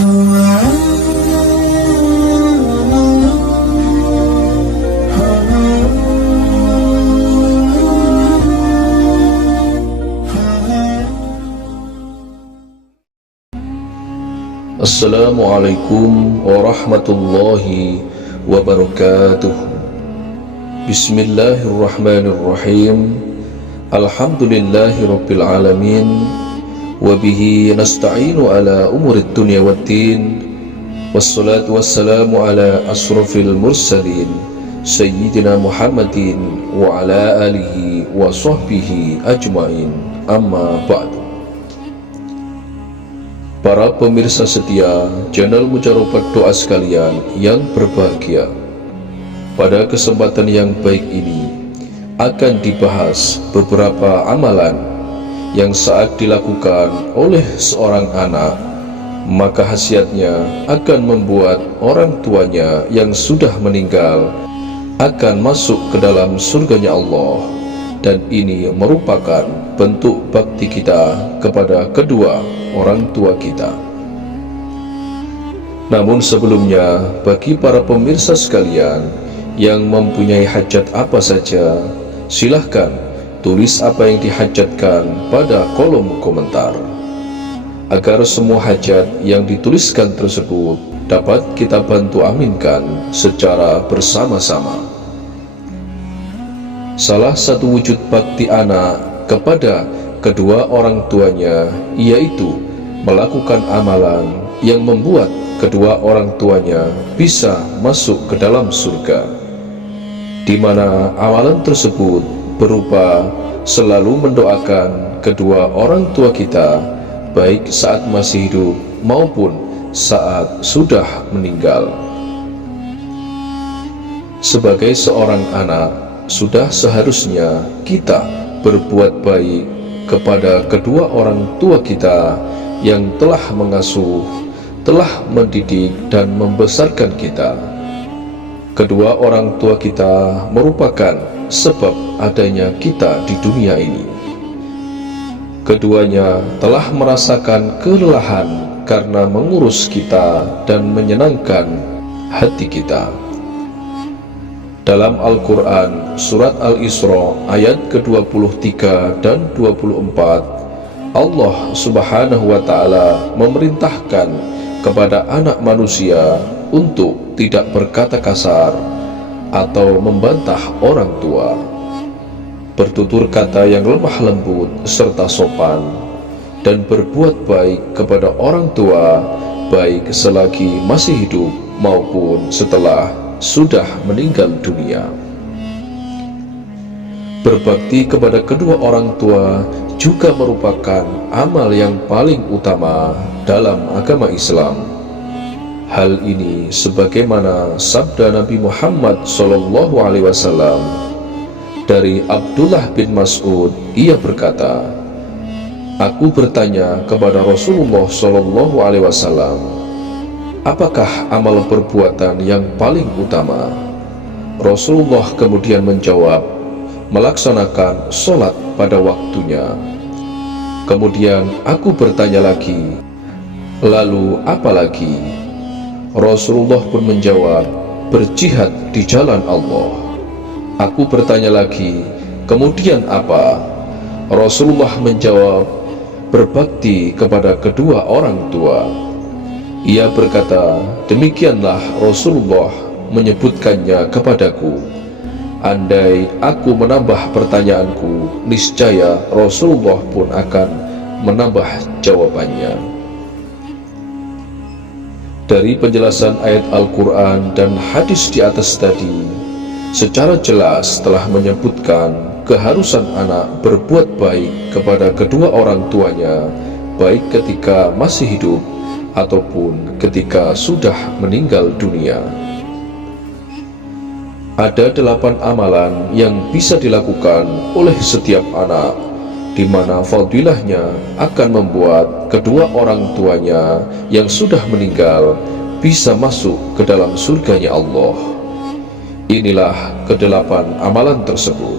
Assalamualaikum warahmatullahi wabarakatuh. Bismillahirrahmanirrahim. Alhamdulillahi rabbil alamin. Wabihi nasta'inu ala umurid dunya waddin. Wassalatu wassalamu ala asrafil mursalin Sayyidina Muhammadin wa ala alihi wa sahbihi ajmain. Amma ba'du. Para pemirsa setia channel Mujarrabat Doa sekalian yang berbahagia, pada kesempatan yang baik ini akan dibahas beberapa amalan yang saat dilakukan oleh seorang anak, maka khasiatnya akan membuat orang tuanya yang sudah meninggal akan masuk ke dalam surganya Allah. Dan ini merupakan bentuk bakti kita kepada kedua orang tua kita. Namun sebelumnya, bagi para pemirsa sekalian yang mempunyai hajat apa saja, silahkan tulis apa yang dihajatkan pada kolom komentar, agar semua hajat yang dituliskan tersebut dapat kita bantu aminkan secara bersama-sama. Salah satu wujud bakti anak kepada kedua orang tuanya yaitu melakukan amalan yang membuat kedua orang tuanya bisa masuk ke dalam surga, di mana amalan tersebut berupa selalu mendoakan kedua orang tua kita baik saat masih hidup maupun saat sudah meninggal. Sebagai seorang anak, sudah seharusnya kita berbuat baik kepada kedua orang tua kita yang telah mengasuh, telah mendidik dan membesarkan kita. Kedua orang tua kita merupakan sebab adanya kita di dunia ini. Keduanya telah merasakan kelelahan karena mengurus kita dan menyenangkan hati kita. Dalam Al-Quran, Surat Al-Isra ayat ke-23 dan 24, Allah subhanahu wa ta'ala memerintahkan kepada anak manusia untuk tidak berkata kasar atau membantah orang tua, bertutur kata yang lemah lembut serta sopan, dan berbuat baik kepada orang tua baik selagi masih hidup maupun setelah sudah meninggal dunia. Berbakti kepada kedua orang tua juga merupakan amal yang paling utama dalam agama Islam. Hal ini sebagaimana sabda Nabi Muhammad SAW dari Abdullah bin Mas'ud. Ia berkata, "Aku bertanya kepada Rasulullah SAW, apakah amal perbuatan yang paling utama?" Rasulullah kemudian menjawab, "Melaksanakan sholat pada waktunya." Kemudian aku bertanya lagi, "Lalu apa lagi?" Rasulullah pun menjawab, "Berjihad di jalan Allah." Aku bertanya lagi, "Kemudian apa?" Rasulullah menjawab, "Berbakti kepada kedua orang tua." Ia berkata, "Demikianlah Rasulullah menyebutkannya kepadaku. Andai aku menambah pertanyaanku, niscaya Rasulullah pun akan menambah jawabannya." Dari penjelasan ayat Al-Quran dan hadis di atas tadi, secara jelas telah menyebutkan keharusan anak berbuat baik kepada kedua orang tuanya, baik ketika masih hidup ataupun ketika sudah meninggal dunia. Ada 8 amalan yang bisa dilakukan oleh setiap anak, di mana fadilahnya akan membuat kedua orang tuanya yang sudah meninggal bisa masuk ke dalam surganya Allah. Inilah ke-8 amalan tersebut.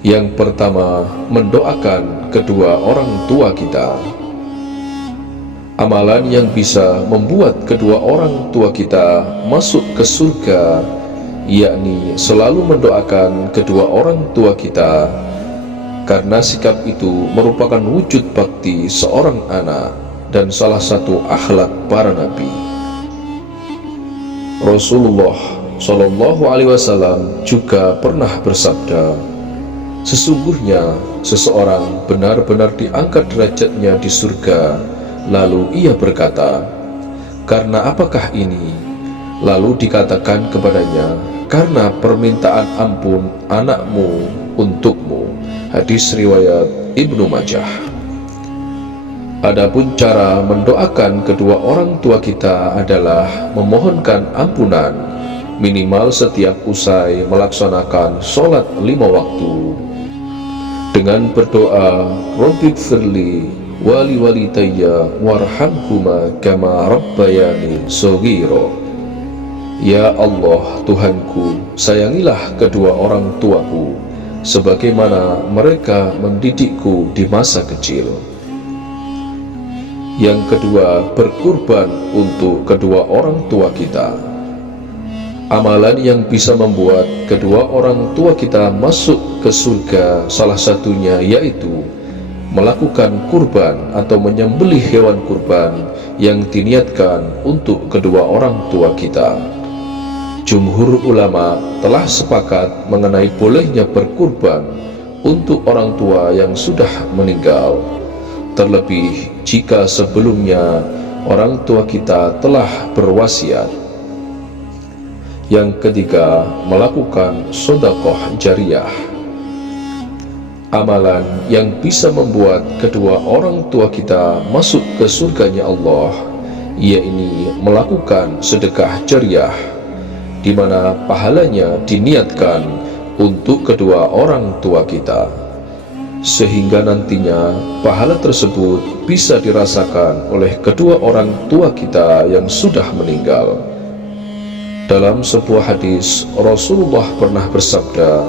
Yang pertama, mendoakan kedua orang tua kita. Amalan yang bisa membuat kedua orang tua kita masuk ke surga, yakni selalu mendoakan kedua orang tua kita, karena sikap itu merupakan wujud bakti seorang anak dan salah satu akhlak para nabi. Rasulullah Shallallahu Alaihi Wasallam juga pernah bersabda, sesungguhnya seseorang benar-benar diangkat derajatnya di surga. Lalu ia berkata, karena apakah ini? Lalu dikatakan kepadanya, karena permintaan ampun anakmu untukmu. Hadis riwayat Ibnu Majah. Adapun cara mendoakan kedua orang tua kita adalah memohonkan ampunan minimal setiap usai melaksanakan sholat 5 waktu dengan berdoa, Rabbighfirli wali walidayya warhamhuma kama rabbayani shaghira. Ya Allah Tuhanku, sayangilah kedua orang tuaku sebagaimana mereka mendidikku di masa kecil. Yang kedua, berkurban untuk kedua orang tua kita. Amalan yang bisa membuat kedua orang tua kita masuk ke surga salah satunya yaitu melakukan kurban atau menyembelih hewan kurban yang diniatkan untuk kedua orang tua kita. Jumhur ulama telah sepakat mengenai bolehnya berkurban untuk orang tua yang sudah meninggal, terlebih jika sebelumnya orang tua kita telah berwasiat. Yang ketiga, melakukan sedekah jariyah. Amalan yang bisa membuat kedua orang tua kita masuk ke surganya Allah, yaitu melakukan sedekah jariyah, di mana pahalanya diniatkan untuk kedua orang tua kita, sehingga nantinya pahala tersebut bisa dirasakan oleh kedua orang tua kita yang sudah meninggal. Dalam sebuah hadis, Rasulullah pernah bersabda,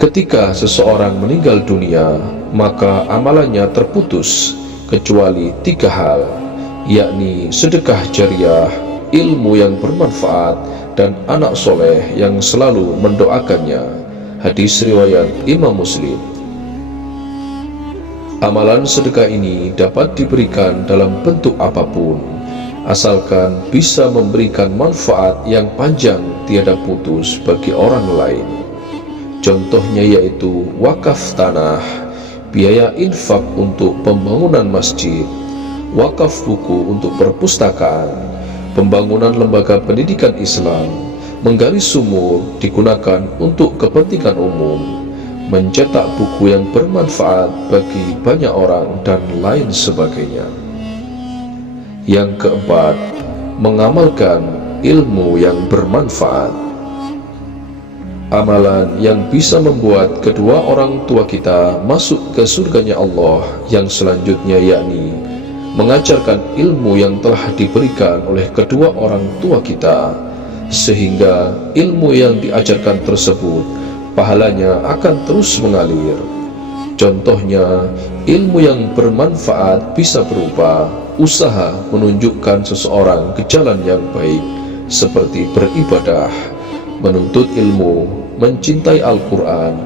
ketika seseorang meninggal dunia, maka amalannya terputus kecuali 3 hal, yakni sedekah jariyah, ilmu yang bermanfaat, dan anak soleh yang selalu mendoakannya. Hadis riwayat Imam Muslim. Amalan sedekah ini dapat diberikan dalam bentuk apapun, asalkan bisa memberikan manfaat yang panjang tiada putus bagi orang lain. Contohnya yaitu wakaf tanah, biaya infak untuk pembangunan masjid, wakaf buku untuk perpustakaan, pembangunan lembaga pendidikan Islam, menggali sumur digunakan untuk kepentingan umum, mencetak buku yang bermanfaat bagi banyak orang, dan lain sebagainya. Yang keempat, mengamalkan ilmu yang bermanfaat. Amalan yang bisa membuat kedua orang tua kita masuk ke surganya Allah yang selanjutnya yakni mengajarkan ilmu yang telah diberikan oleh kedua orang tua kita, sehingga ilmu yang diajarkan tersebut pahalanya akan terus mengalir. Contohnya, ilmu yang bermanfaat bisa berupa usaha menunjukkan seseorang ke jalan yang baik, seperti beribadah, menuntut ilmu, mencintai Al-Quran,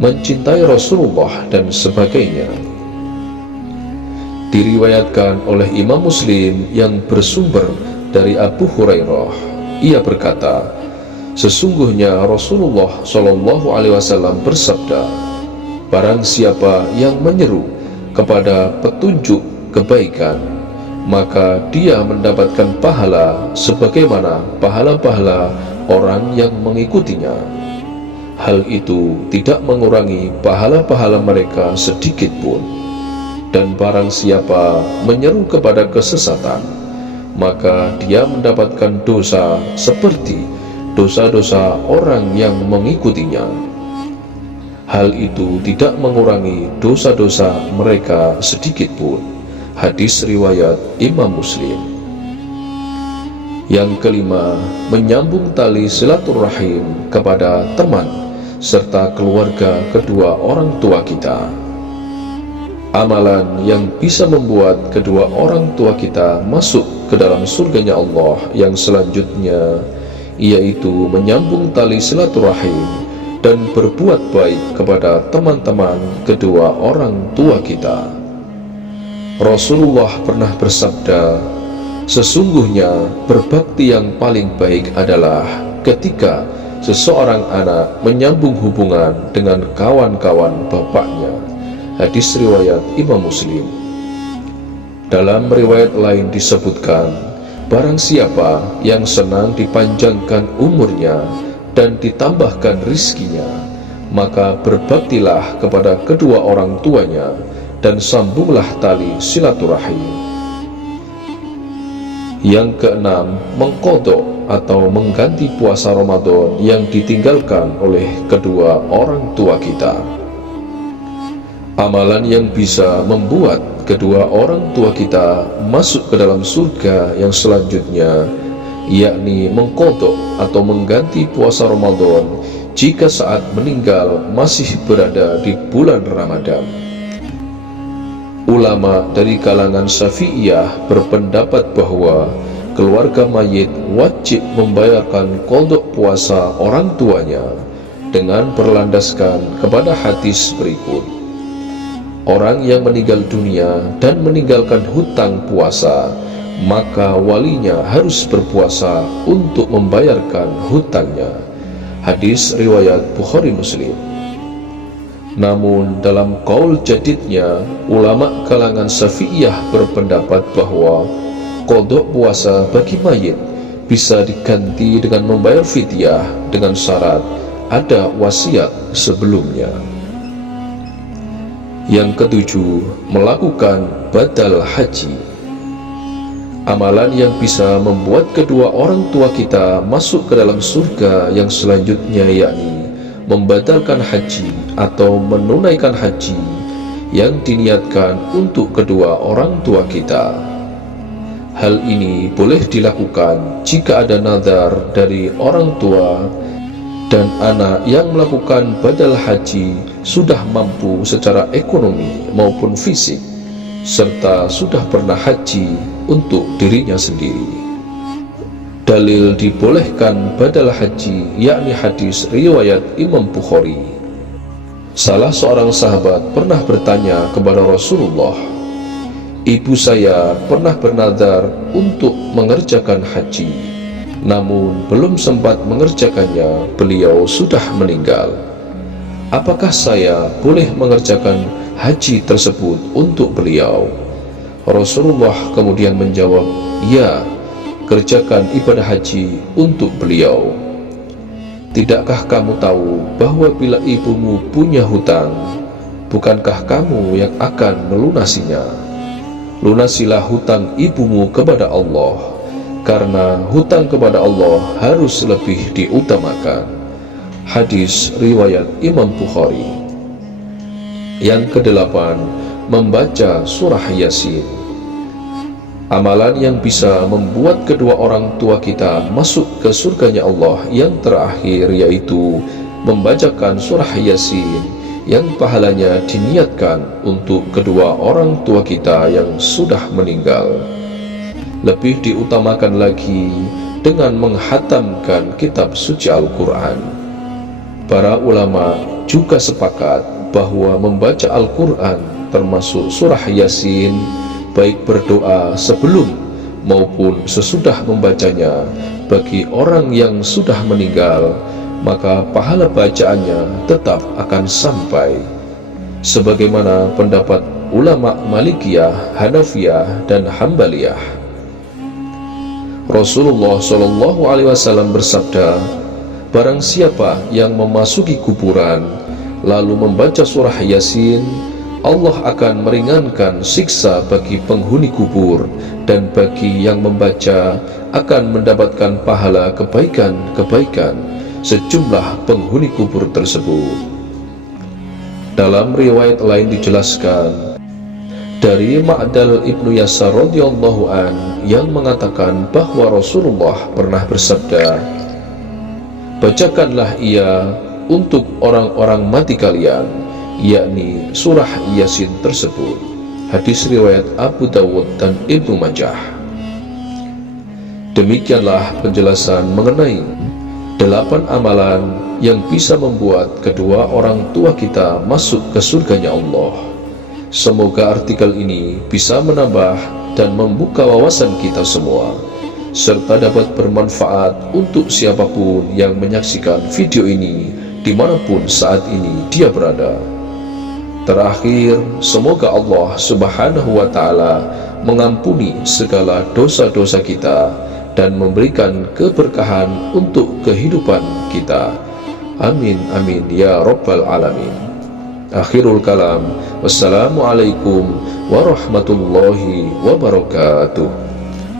mencintai Rasulullah, dan sebagainya. Diriwayatkan oleh Imam Muslim yang bersumber dari Abu Hurairah, ia berkata, sesungguhnya Rasulullah Shallallahu Alaihi Wasallam bersabda, barang siapa yang menyeru kepada petunjuk kebaikan, maka dia mendapatkan pahala sebagaimana pahala-pahala orang yang mengikutinya. Hal itu tidak mengurangi pahala-pahala mereka sedikit pun. Dan barang siapa menyeru kepada kesesatan, maka dia mendapatkan dosa seperti dosa-dosa orang yang mengikutinya. Hal itu tidak mengurangi dosa-dosa mereka sedikit pun. Hadis riwayat Imam Muslim. Yang kelima, menyambung tali silaturahim kepada teman serta keluarga kedua orang tua kita. Amalan yang bisa membuat kedua orang tua kita masuk ke dalam surganya Allah yang selanjutnya, yaitu menyambung tali silaturahim dan berbuat baik kepada teman-teman kedua orang tua kita. Rasulullah pernah bersabda, sesungguhnya berbakti yang paling baik adalah ketika seseorang anak menyambung hubungan dengan kawan-kawan bapaknya. Hadis riwayat Imam Muslim. Dalam riwayat lain disebutkan, barang siapa yang senang dipanjangkan umurnya dan ditambahkan rizkinya, maka berbaktilah kepada kedua orang tuanya dan sambunglah tali silaturahim. Yang keenam, mengqadha atau mengganti puasa Ramadan yang ditinggalkan oleh kedua orang tua kita. Amalan yang bisa membuat kedua orang tua kita masuk ke dalam surga yang selanjutnya, yakni mengqadha atau mengganti puasa Ramadan jika saat meninggal masih berada di bulan Ramadan. Ulama dari kalangan Syafi'iyah berpendapat bahwa keluarga mayit wajib membayarkan qadha puasa orang tuanya dengan berlandaskan kepada hadis berikut. Orang yang meninggal dunia dan meninggalkan hutang puasa, maka walinya harus berpuasa untuk membayarkan hutangnya. Hadis riwayat Bukhari Muslim. Namun dalam qaul jadidnya, ulama kalangan Syafi'iyah berpendapat bahwa qadha puasa bagi mayit bisa diganti dengan membayar fidyah dengan syarat ada wasiat sebelumnya. Yang ketujuh, melakukan badal haji. Amalan yang bisa membuat kedua orang tua kita masuk ke dalam surga yang selanjutnya, yakni membatalkan haji atau menunaikan haji yang diniatkan untuk kedua orang tua kita. Hal ini boleh dilakukan jika ada nazar dari orang tua dan anak yang melakukan badal haji sudah mampu secara ekonomi maupun fisik, serta sudah pernah haji untuk dirinya sendiri. Dalil dibolehkan badal haji yakni hadis riwayat Imam Bukhari. Salah seorang sahabat pernah bertanya kepada Rasulullah, ibu saya pernah bernazar untuk mengerjakan haji, namun belum sempat mengerjakannya, beliau sudah meninggal. Apakah saya boleh mengerjakan haji tersebut untuk beliau? Rasulullah kemudian menjawab, ya, kerjakan ibadah haji untuk beliau. Tidakkah kamu tahu bahwa bila ibumu punya hutang, bukankah kamu yang akan melunasinya? Lunasilah hutang ibumu kepada Allah, karena hutang kepada Allah harus lebih diutamakan. Hadis riwayat Imam Bukhari. Yang kedelapan, membaca surah Yasin. Amalan yang bisa membuat kedua orang tua kita masuk ke surganya Allah yang terakhir, yaitu membacakan surah Yasin yang pahalanya diniatkan untuk kedua orang tua kita yang sudah meninggal. Lebih diutamakan lagi dengan menghatamkan kitab suci Al-Quran. Para ulama juga sepakat bahwa membaca Al-Quran termasuk surah Yasin, baik berdoa sebelum maupun sesudah membacanya bagi orang yang sudah meninggal, maka pahala bacaannya tetap akan sampai. Sebagaimana pendapat ulama Malikiyah, Hanafiyah, dan Hambaliyah. Rasulullah SAW bersabda, barang siapa yang memasuki kuburan lalu membaca surah Yasin, Allah akan meringankan siksa bagi penghuni kubur, dan bagi yang membaca akan mendapatkan pahala kebaikan-kebaikan sejumlah penghuni kubur tersebut. Dalam riwayat lain dijelaskan dari Ma'dal ibnu Yasar radhiyallahu an yang mengatakan bahwa Rasulullah pernah bersabda, bacakanlah ia untuk orang-orang mati kalian yakni surah Yasin tersebut. Hadis riwayat Abu Dawud dan Ibnu Majah. Demikianlah penjelasan mengenai 8 amalan yang bisa membuat kedua orang tua kita masuk ke surganya Allah. Semoga artikel ini bisa menambah dan membuka wawasan kita semua, serta dapat bermanfaat untuk siapapun yang menyaksikan video ini dimanapun saat ini dia berada. Terakhir, semoga Allah Subhanahu wa Ta'ala mengampuni segala dosa-dosa kita dan memberikan keberkahan untuk kehidupan kita. Amin amin ya rabbal alamin. Akhirul kalam. Wassalamualaikum warahmatullahi wabarakatuh.